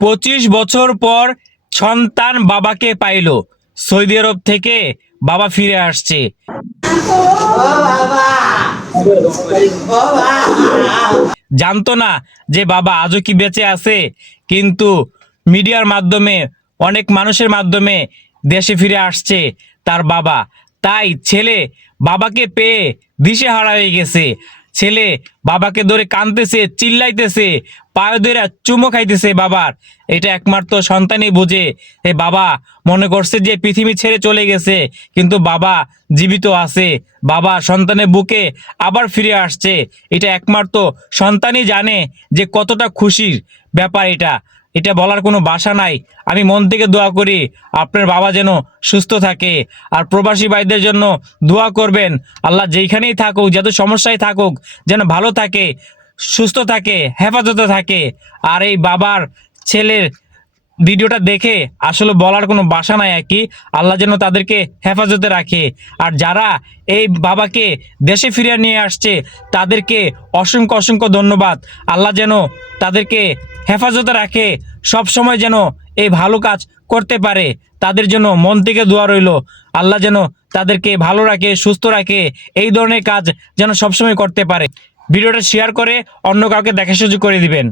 25 বছর পর সন্তান বাবাকে পাইল। সৌদি আরব থেকে বাবা ফিরে আসছে। জানতো না যে বাবা আজও কি বেঁচে আছে, কিন্তু মিডিয়ার মাধ্যমে, অনেক মানুষের মাধ্যমে দেশে ফিরে আসছে তার বাবা। তাই ছেলে বাবাকে পেয়ে দিশেহারা হয়ে গেছে। ছেলে বাবাকে ধরে কাঁদতেছে, চিল্লাইতেছে, পায়ে ধরে চুমো খাইতেছে বাবার। এটা একমাত্র সন্তানই বোঝে। এ বাবা মনে করছে যে পৃথিবী ছেড়ে চলে গেছে, কিন্তু বাবা জীবিত আছে, বাবা সন্তানের বুকে আবার ফিরে আসছে। এটা একমাত্র সন্তানই জানে যে কতটা খুশির ব্যাপার এটা। এটা বলার কোনো ভাষা নাই। আমি মন থেকে দোয়া করি আপনার বাবা যেন সুস্থ থাকে। আর প্রবাসী ভাইদের জন্য দোয়া করবেন, আল্লাহ যেইখানেই থাকুক, যত সমস্যায় থাকুক, যেন ভালো থাকে, সুস্থ থাকে, হেফাজতে থাকে। আর এই বাবার ছেলের ভিডিওটা দেখে আসলে বলার কোনো ভাষা নাই আর কি। আল্লাহ যেন তাদেরকে হেফাজতে রাখে। আর যারা এই বাবাকে দেশে ফিরিয়ে নিয়ে আসছে তাদেরকে অসংখ্য অসংখ্য ধন্যবাদ। আল্লাহ যেন তাদেরকে হেফাজতে রাখে, সব সময় যেন এই ভালো কাজ করতে পারে। তাদের জন্য মন থেকে দোয়া রইল, আল্লাহ যেন তাদেরকে ভালো রাখে, সুস্থ রাখে, এই ধরনের কাজ যেন সবসময় করতে পারে। ভিডিওটা শেয়ার করে অন্য কাউকে দেখা সুযোগ করে দিবেন।